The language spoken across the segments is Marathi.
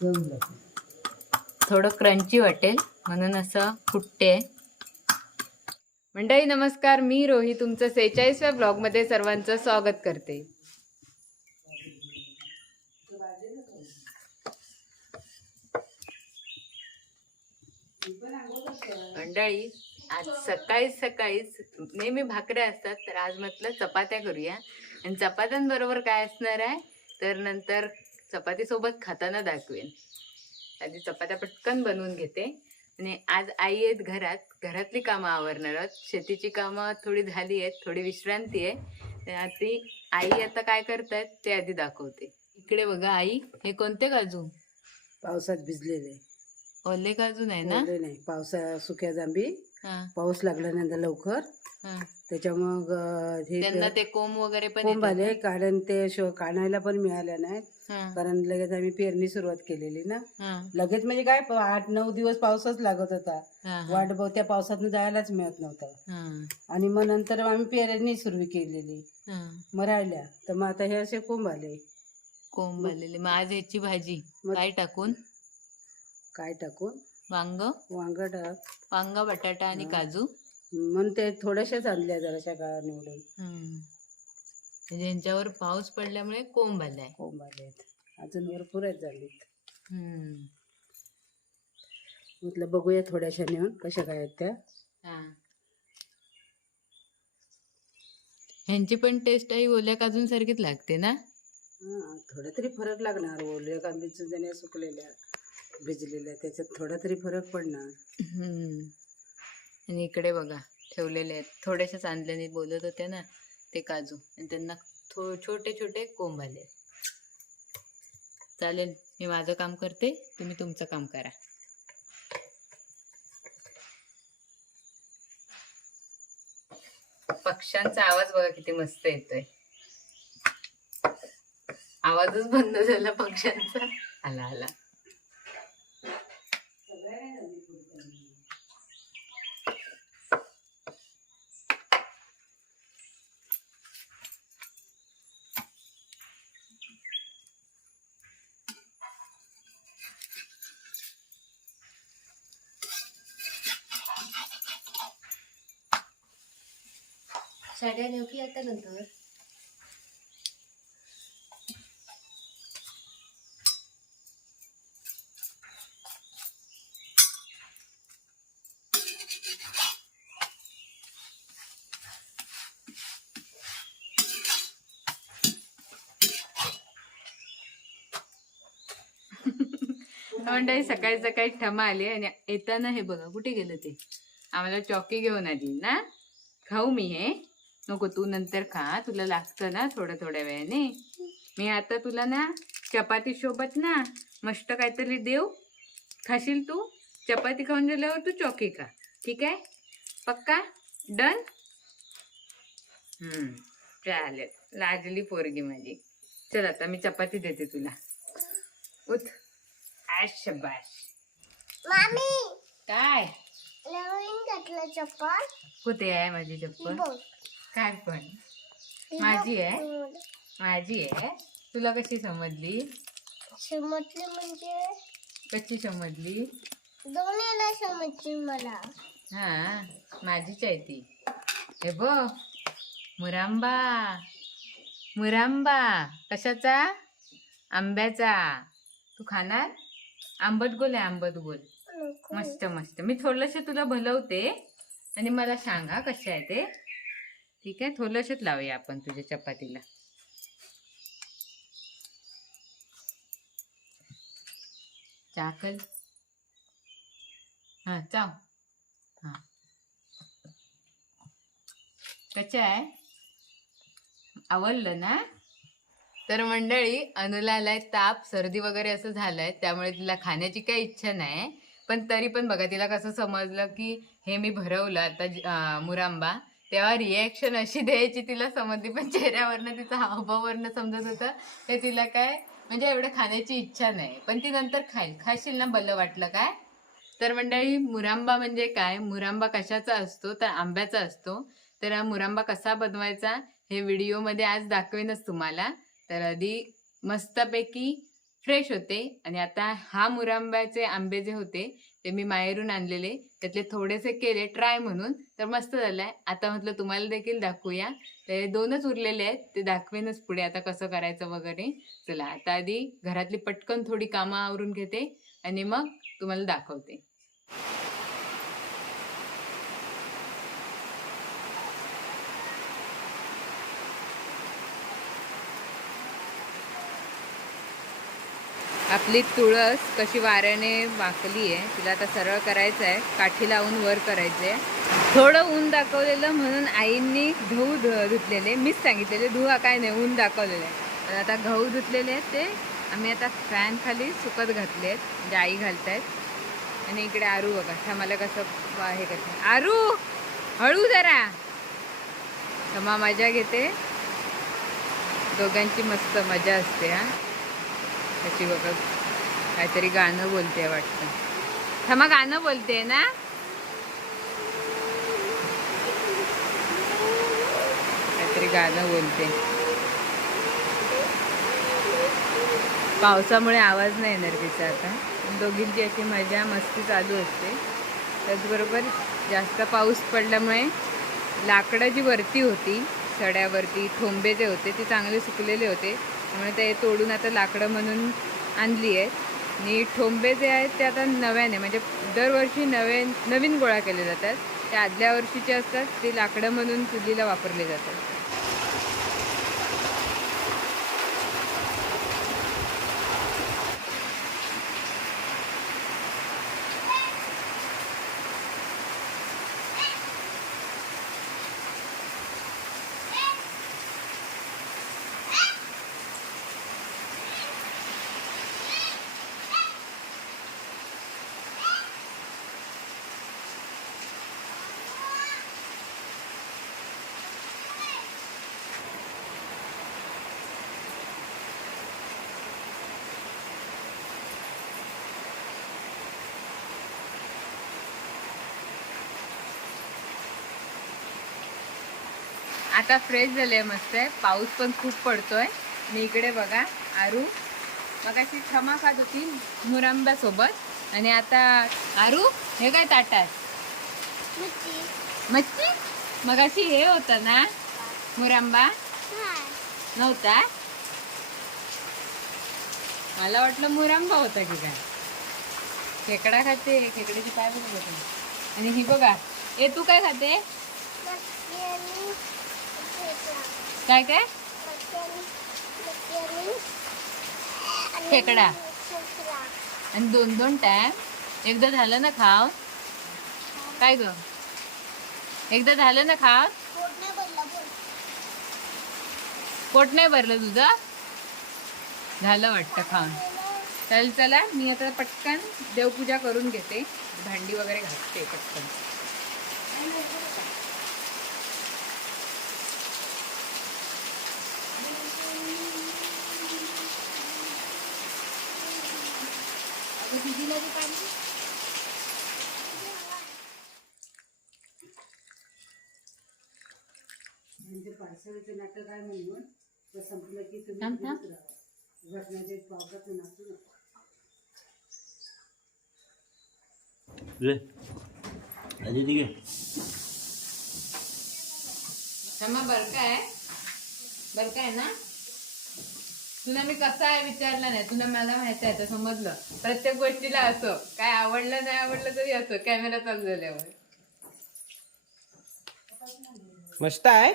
जळून जाते थोडं क्रंची वाटेल. म्हणून असं फुटते. मंडळी नमस्कार. मी रोही तुमचं सेहेचाळीसव्या ब्लॉगमध्ये सर्वांचं स्वागत करते. मंडळी आज सकाळी सकाळीच नेहमी भाकऱ्या असतात तर आज म्हटलं चपात्या करूया. आणि चपात्यांबरोबर काय असणार आहे? तर नंतर चपातीसोबत खाताना दाखवेन. आधी चपात्या पटकन बनवून घेते. आणि आज आई आहेत घरात. घरातली कामं आवरणार आहोत. शेतीची कामं थोडी झाली आहेत. थोडी विश्रांती आहे. तर ती आई आता काय करतायत ते आधी दाखवते. इकडे बघा आई. हे कोणते काजू? पावसात भिजलेले. ओले काजू नाही ना? नाही. पावसा सुक्या जांबी हा. पाऊस लागल्यानंतर लवकर. त्याच्या मग अं, हे त्यांना ते कोंब वगैरे पण कोंब. आले. कारण ते शो काढायला पण मिळाल्या नाहीत. कारण लगेच आम्ही पेरणी सुरुवात केलेली ना. लगेच म्हणजे काय आठ नऊ दिवस पावसच लागत होता. वाट बघ त्या पावसातून जायलाच मिळत नव्हतं. आणि मग नंतर आम्ही पेरणी सुरू केलेली. मग राहिल्या. तर मग आता हे असे कोंब आले. कोंब आलेले. मग आज ह्याची भाजी काय टाकून? काय टाकून? वांग? वांग टाक. वांग बटाटा आणि. काजू? म्हणून ते थोड्याशाच आणल्या जराशा काळा निवडून. हम्म. म्हणजे पाऊस पडल्यामुळे कोंब आलाय कोंब आलेत अजून भरपूर आहेत झालीत हम्म. म्हटलं बघूया थोड्याशा नेऊन कशा काय आहेत त्या हा. ह्यांची पण टेस्ट आई ओल्या काजून सारखीच लागते ना हां थोडा तरी फरक लागणार ओले कांदीचं जण्या सुकलेल्या भिजलेल्या त्याच्यात थोडा तरी फरक पडणार हम्म. आणि इकडे बघा ठेवलेले आहेत थोड्याशाच आणल्याने बोलत होत्या ना ते काजू. आणि त्यांना थो छोटे छोटे कोंब आले चालेल मी माझं काम करते तुम्ही तुमचं काम करा. पक्ष्यांचा आवाज बघा किती मस्त येतोय. आवाजच बंद झाला पक्ष्यांचा. आला आला. साड्या नेऊ की आता नंतर. मंडळी सकाळी सकाळी ठमा आली आणि येताना हे बघा कुठे गेलं ते? आम्हाला चॉकी घेऊन आली ना? खाऊ मी हे. नको तू नंतर खा. तुला लागतं ना थोड्या थोड्या वेळाने. मी आता तुला ना चपाती सोबत ना मस्त काहीतरी देऊ. खाशील तू? चपाती खाऊन झाल्यावर तू चॉकी खा. ठीक आहे? पक्का? डन? हम्म. चालेल. लाजली पोरगी माझी. चल आता मी चपाती देते तुला. उठ. आश शबाश. मामी! काय? नवीन घातलं चप्पल. कुठे आहे माझी चप्पल? काय पण. माझी आहे. माझी आहे. तुला कशी समजली? समजली म्हणजे? कशी समजली? दोन्हीला समजली मला. हा माझीच आहे ती. हे बघ. मुरांबा. मुरांबा कशाचा? आंब्याचा. तू खाणार? आंबट गोल आहे आंबट गोल. मस्त मस्त. मी थोडंसं तुला भलवते आणि मला सांगा कसे आहे ते. ठीक आहे थोडंसंच लावूया आपण तुझ्या चपातीला. चाकल. हा चाव. हा. कशा आहे? आवडलं ना? तर मंडळी अनुला आलाय ताप सर्दी वगैरे असं झालंय त्यामुळे तिला खाण्याची काही इच्छा नाही. पण तरी पण बघा तिला कसं समजलं की हे मी भरवलं. आता मुरांबा तेव्हा रिॲक्शन अशी द्यायची तिला समजली पण चेहऱ्यावरनं तिचा हावभावरनं समजत होतं. हे तिला काय म्हणजे एवढं खाण्याची इच्छा नाही. पण ती नंतर खाईल. खाशील ना बलं वाटलं काय? तर मंडळी मुरांबा म्हणजे काय? मुरांबा कशाचा असतो? तर आंब्याचा असतो. तर मुरांबा कसा बनवायचा? हे व्हिडिओमध्ये आज दाखवेनच तुम्हाला. तर आधी मस्तपैकी फ्रेश होते. आणि आता हा मुरांब्याचे आंबे जे होते ते मी माहेरून आणलेले. त्यातले थोडेसे केले ट्राय म्हणून. तर मस्त झालाय. आता म्हटलं तुम्हाला देखील दाखवूया. ते दोनच उरलेले आहेत. ते दाखवेनच पुढे आता कसं करायचं वगैरे. चला आता आधी घरातली पटकन थोडी कामं आवरून घेते आणि मग तुम्हाला दाखवते. आपली तुळस कशी वाऱ्याने वाकली आहे तिला आता सरळ करायचं आहे काठी लावून वर करायचं आहे. थोडं ऊन दाखवलेलं म्हणून आईंनी गहू धु- धुतलेले मीच सांगितलेले धुवा काय नाही ऊन दाखवलेलं आहे. आता गहू धुतलेले आहेत ते आम्ही आता फॅन खाली सुकत घातले आहेत म्हणजे आई आहेत आणि इकडे आरू बघा थांबाला कसं हे करते आरू हळू जरा. क्षमा मजा घेते. दोघांची मस्त मजा असते हां. त्याची बघा. काहीतरी गाणं बोलते वाटतं. थांबा गाणं बोलते ना? काहीतरी गाणं बोलते पावसामुळे आवाज नाही येणार तिचा आता. पण दोघींची अशी मजा मस्ती चालू असते. त्याचबरोबर जास्त पाऊस पडल्यामुळे लाकडं जी वरती होती. सड्यावरती ठोंबे जे होते ते चांगले सुकलेले होते. त्यामुळे ते तोडून आता लाकडं म्हणून आणली आहेत. आणि ठोंबे जे आहेत ते आता नव्याने म्हणजे दरवर्षी नवे नवीन गोळा केले जातात. ते आदल्या वर्षीचे असतात ते लाकडं म्हणून चुलीला वापरले जातात. आता फ्रेश झाले मस्त आहे. पाऊस पण खूप पडतोय. मी इकडे बघा आरू. मग अशी क्षमा खात होती मुरांब्या सोबत. आणि आता आरू हे काय ताटात. मच्छी? मग अशी हे होतं ना? मुरांबा. नव्हता? मला वाटलं मुरांबा होता की काय? खेकडा खाते खेकड्याची काय बघत होते. आणि ही बघा ए तू काय खाते. काय काय? आणि- खेकडा. आणि दोन दोन टाइम एकदा झालं ना खाव. काय ग? एकदा झालं ना खाव. पोट नाही भरलं तुझं? झालं वाटतं खाऊन. चल चला मी आता पटकन देवपूजा करून घेते. भांडी वगैरे घालते पटकन. म्हणजे पावसाळ्याचं नाटक आहे म्हणून ते संपलं की तुम्ही थांब, थांब. घेत राहा. घटनाचे पावसाचं नाटक नको. रे ठीक आहे क्षमा बर काय बर काय ना तुला मी कसा आहे विचारलं नाही तुला मला माहिती आहे समजलं. प्रत्येक गोष्टीला असं काय आवडलं नाही आवडलं तरी असं कॅमेरा चालू झाल्यावर. मस्त आहे.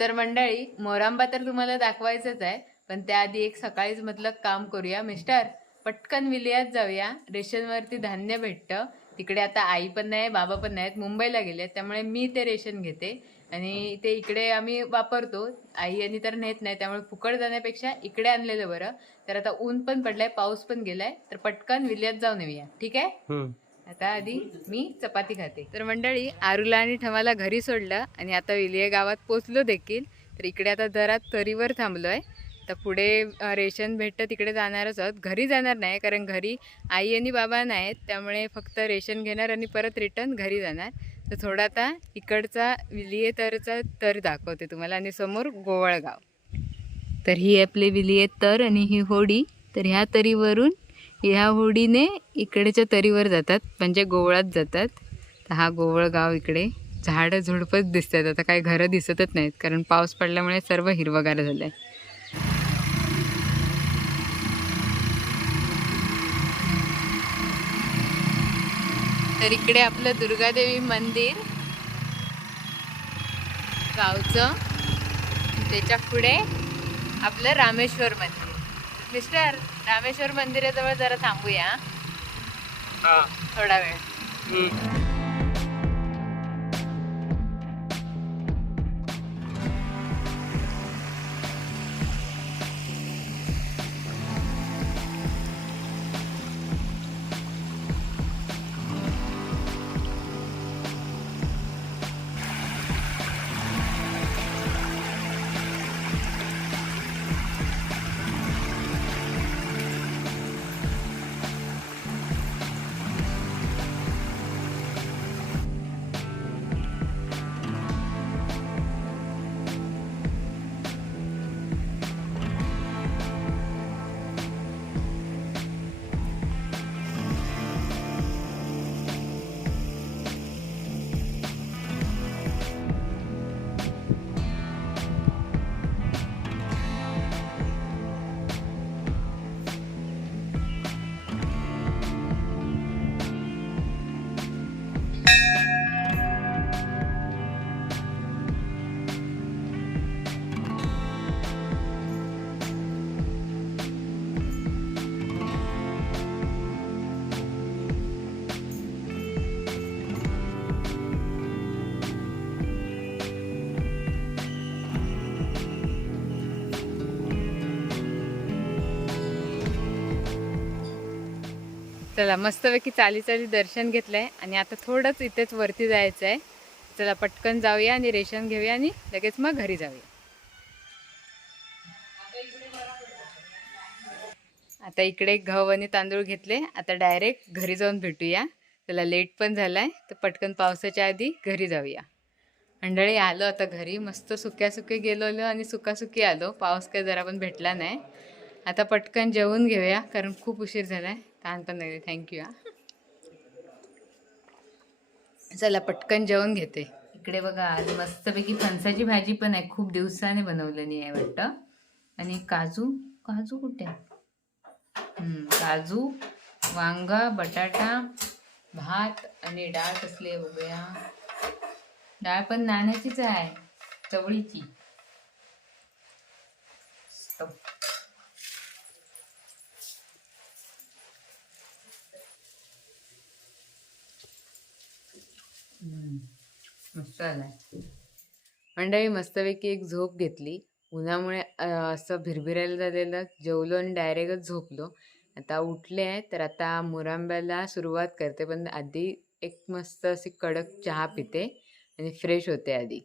तर मंडळी मोरांबा तर तुम्हाला दाखवायचंच आहे पण त्याआधी एक सकाळीच म्हटलं काम करूया मिस्टर. पटकन विलियात जाऊया. रेशनवरती धान्य भेटतं. तिकडे आता आई पण नाही बाबा पण नाहीत. मुंबईला गेले त्यामुळे मी ते रेशन घेते. आणि ते इकडे आम्ही वापरतो. आई आणि तर नेत नाही त्यामुळे फुकट जाण्यापेक्षा इकडे आणलेलं बरं. तर आता ऊन पण पडलाय पाऊस पण गेलाय. तर पटकन विलियात जाऊन येऊया. ठीक आहे? आता आधी मी चपाती खाते. तर मंडळी आरूला आणि ठमाला घरी सोडलं आणि आता विलिये गावात पोचलो देखील. तर इकडे आता जरा तरीवर थांबलोय. तर पुढे रेशन भेटतं तिकडे जाणारच आहोत. घरी जाणार नाही कारण घरी आई आणि बाबा नाहीत. त्यामुळे फक्त रेशन घेणार आणि परत रिटर्न घरी जाणार. तर थोडा आता इकडचा विलियेतरचा तर दाखवते तुम्हाला आणि समोर गोवळगाव. तर ही आपली विलिये तर आणि ही होडी. तर ह्या तरीवरून ह्या होडीने इकडच्या तरीवर जातात म्हणजे गोवळात जातात. तर हा गोवळगाव इकडे. झाडं झुडपच दिसतात. आता काही घरं दिसतच नाहीत कारण पाऊस पडल्यामुळे सर्व हिरवगार झालं आहे तर इकडे आपलं दुर्गादेवी मंदिर. गावचं. त्याच्या पुढे आपलं रामेश्वर मंदिर. मिस्टर रामेश्वर मंदिराजवळ जरा थांबूया. थोडा वेळ. चला मस्तपैकी चाली चाली दर्शन आहे आणि आता थोडंच इथेच वरती जायचं आहे चला पटकन जाऊया आणि रेशन घेऊया आणि लगेच मग घरी जाऊया. आता इकडे गहू आणि तांदूळ घेतले. आता डायरेक्ट घरी जाऊन भेटूया. त्याला लेट पण झालाय तर पटकन पावसाच्या आधी घरी जाऊया. मंडळी आलो आता घरी. मस्त सुक्या सुके गेलो आणि सुकासुकी आलो. पाऊस काही जरा पण भेटला नाही. आता पटकन जेवून घेऊया कारण खूप उशीर झाला आहे छान पण लागले थँक्यू हा. चला पटकन जेवण घेते. इकडे बघा आज मस्तपैकी फणसाची भाजी पण आहे. खूप दिवसाने बनवलेली आहे वाटतं. आणि काजू काजू कुठे आहे? काजू वांगा बटाटा भात आणि डाळ कसली आहे बघूया. डाळ पण नाण्याचीच आहे चवळीची. मस्त. आलाय. मंडळी मस्तपैकी एक झोप घेतली. उन्हामुळे असं भिरभिरायला झालेलं जेवलो आणि डायरेक्टच झोपलो. आता उठले आहे तर आता मुरांब्याला सुरुवात करते. पण आधी एक मस्त अशी कडक चहा पिते आणि फ्रेश होते आधी.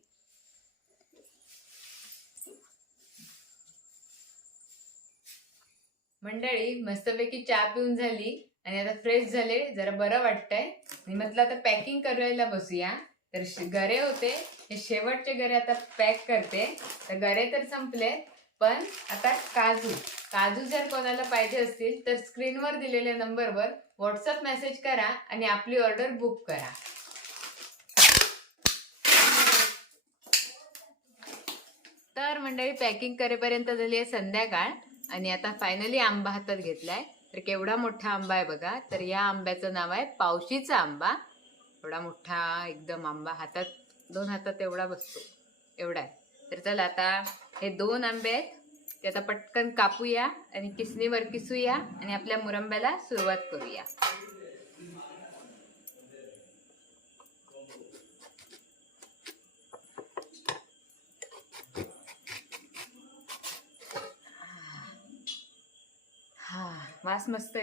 मंडळी मस्तपैकी चहा पिऊन झाली. आणि आता फ्रेश झाले जरा बरं वाटतंय. मी म्हटलं आता पॅकिंग करायला बसूया. तर गरे होते हे शेवटचे गरे आता पॅक करते. तर गरे तर संपले पण आता काजू. काजू जर कोणाला पाहिजे असतील तर स्क्रीनवर दिलेल्या नंबरवर व्हॉट्सअप मेसेज करा आणि आपली ऑर्डर बुक करा. तर मंडळी पॅकिंग करेपर्यंत झाली आहे संध्याकाळ आणि आता फायनली आंबा हातात घेतलाय. तर केवढा मोठा आंबा आहे बघा. तर या आंब्याचं नाव आहे पावशीचा आंबा. एवढा मोठा एकदम आंबा हातात दोन हातात एवढा बसतो. एवढा आहे. तर चला आता हे दोन आंबे आहेत. ते आता पटकन कापूया आणि किसणीवर किसूया आणि आपल्या मुरंब्याला सुरुवात करूया. हा वास मस्त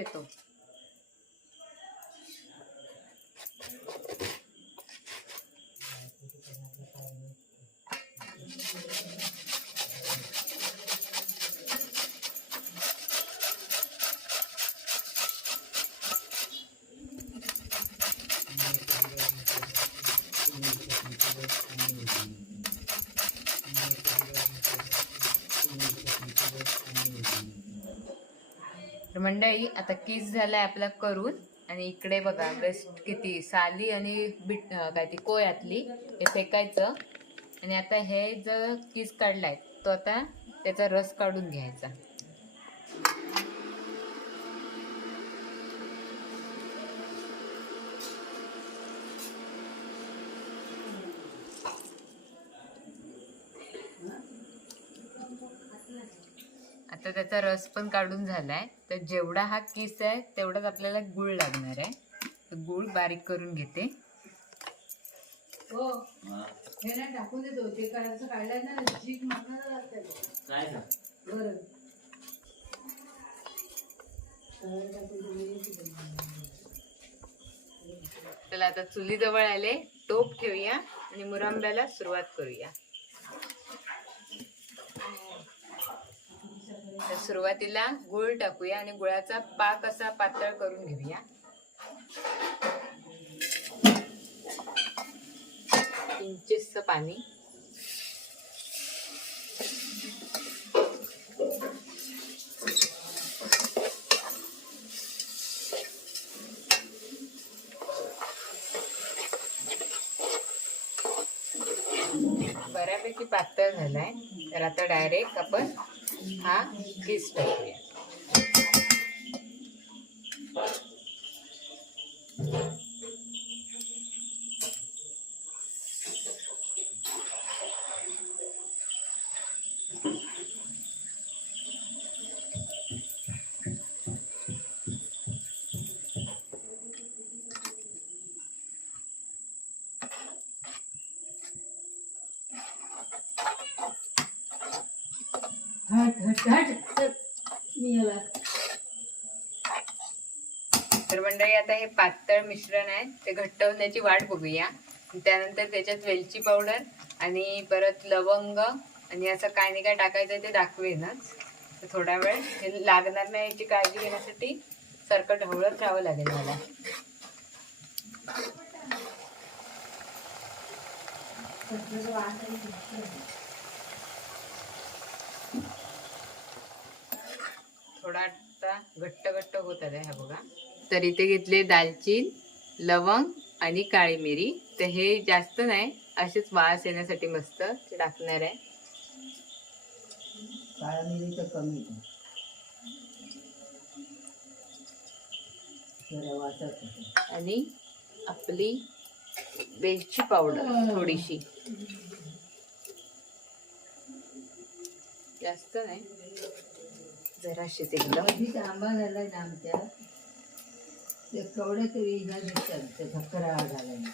मंडळी आता किस झालाय आपला करून. आणि इकडे बघा बेस्ट किती साली आणि बिट काय ती कोयातली हे फेकायचं. आणि आता हे जर किस काढलाय तो आता त्याचा रस काढून घ्यायचा. आता त्याचा रस पण काढून झालाय. तर जेवढा हा किस आहे तेवढाच आपल्याला गुळ लागणार आहे. तर गुळ बारीक करून घेते. हो हे नाही टाकून देतो. ते काढायचं काढलं ना चीक मारणार लागतं काय का बरं. त्याला आता चुली जवळ आले. टोप ठेवूया आणि मुरंब्याला सुरुवात करूया. तर सुरुवातीला गुळ टाकूया आणि गुळाचा पाक असा पातळ करून घेऊया. इंचेसचं पाणी. बऱ्यापैकी पातळ झालाय. तर आता डायरेक्ट आपण हा किस टाकूया. मंडळी आता हे पातळ मिश्रण आहे ते घट्ट होण्याची वाट बघूया. त्यानंतर त्याच्यात वेलची पावडर आणि परत लवंग आणि असं काय नाही काय टाकायचं ते दाखवेनच. तर थोडा वेळ हे लागणार नाही याची काळजी घेण्यासाठी सारखं ढवळत राहावं लागेल मला. थोडा आता घट्ट घट्ट होत आहे हा बघा. तर इथे घेतले दालचीन लवंग आणि काळी मिरी. तर हे जास्त नाही असेच वास येण्यासाठी मस्त टाकणार आहे. काळा मिरी तर कमी. आणि आपली वेलची पावडर थोडीशी. जास्त नाही. जराशीच एकदम आंबा झालाय ना आमच्या. ते कवडे तरी इजा दिसतात ते धक्करा झाल्याने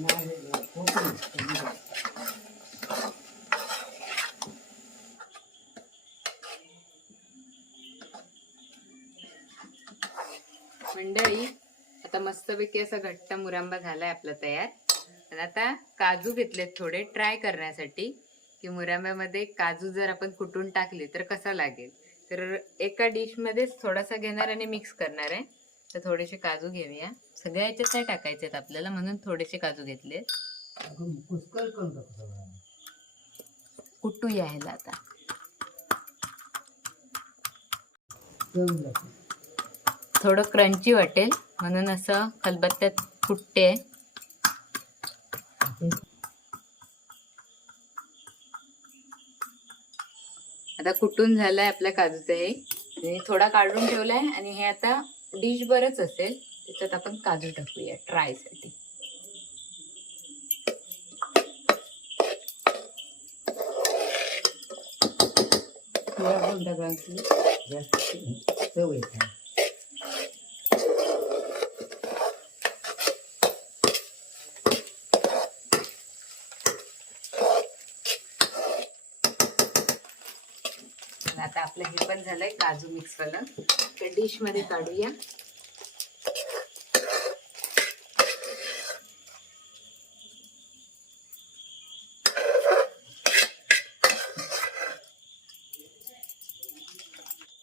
नाही, खूप मंडळी आता मस्तपैकी असा घट्ट मुरांबा झालाय आपला तयार. आणि आता काजू घेतलेत थोडे ट्राय करण्यासाठी की मुरांब्यामध्ये काजू जर आपण कुटून टाकले तर कसा लागेल? तर एका डिश मध्येच थोडासा घेणार आणि मिक्स करणार आहे. तर थोडेसे काजू घेऊया. सगळ्या याच्यात नाही टाकायचे आहेत आपल्याला? म्हणून थोडेसे काजू घेतले कुटूया ह्याला आता. थोडं क्रंची वाटेल. म्हणून असं खलबत्त्यात कुटते आता कुटून झालंय आपल्या काजूचं हे. थोडा काढून ठेवलाय आणि हे आता डिश बरच असेल. त्याच्यात आपण काजू टाकूया ट्रायसाठी तुला पण टाकायची जास्त चव येते आणि आता आपलं हे पण झालंय काजू मिक्स वालं. तर डिशमध्ये काढूया.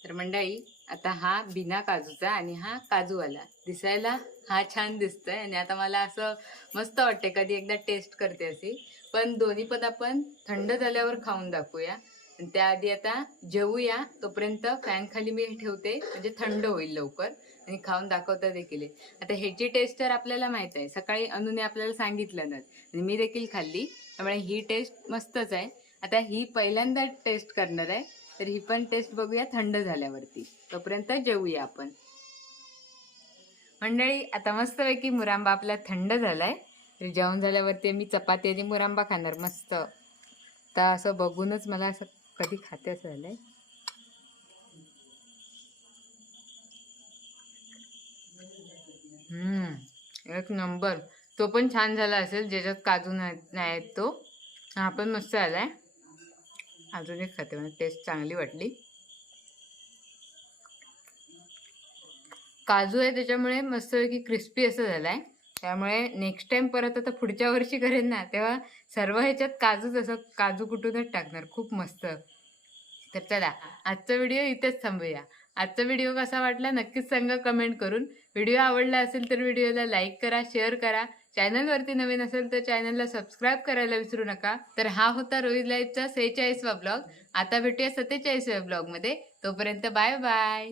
तर मंडळी आता हा बिना काजूचा आणि हा काजूवाला. दिसायला हा छान दिसतोय आणि आता मला असं मस्त वाटते कधी एकदा टेस्ट करते अशी. पण दोन्ही पण आपण थंड झाल्यावर खाऊन दाखवूया. त्याआधी आता जेवूया. तोपर्यंत फॅन खाली मी हे ठेवते. म्हणजे थंड होईल लवकर. आणि खाऊन दाखवता देखील आता ह्याची टेस्ट तर आपल्याला माहीत आहे. सकाळी अनुने आपल्याला सांगितलं ना. आणि मी देखील खाल्ली. त्यामुळे ही टेस्ट मस्तच आहे. आता ही पहिल्यांदा टेस्ट करणार आहे. तर ही पण टेस्ट बघूया थंड झाल्यावरती. तोपर्यंत जेवूया आपण. मंडळी आता मस्तपैकी मुरांबा आपला थंड झालाय. तर जेवण झाल्यावरती मी चपाती आणि मुरांबा खाणार. मस्त. तर असं बघूनच मला असं कधी खाते झालं आहे एक नंबर. तो पण छान झाला असेल ज्याच्यात काजू नाही नाही आहेत तो. हा पण मस्त आलाय अजून एक खाते म्हणजे टेस्ट चांगली वाटली. काजू आहे त्याच्यामुळे मस्तपैकी क्रिस्पी असं झालं आहे त्यामुळे नेक्स्ट टाइम परत आता पुढच्या वर्षी करेन ना तेव्हा सर्व ह्याच्यात काजूच असं काजू कुटूनच टाकणार. खूप मस्त. तर चला आजचा व्हिडिओ इथेच थांबूया. आजचा व्हिडिओ कसा वाटला नक्कीच सांगा कमेंट करून. व्हिडिओ आवडला असेल तर व्हिडिओला लाईक करा शेअर करा. चॅनलवरती नवीन असेल तर चॅनलला सबस्क्राईब करायला विसरू नका. तर हा होता रोहित लाईफचा सेहेचाळीसवा ब्लॉग आता भेटूया सत्तेचाळीसव्या ब्लॉगमध्ये तोपर्यंत बाय बाय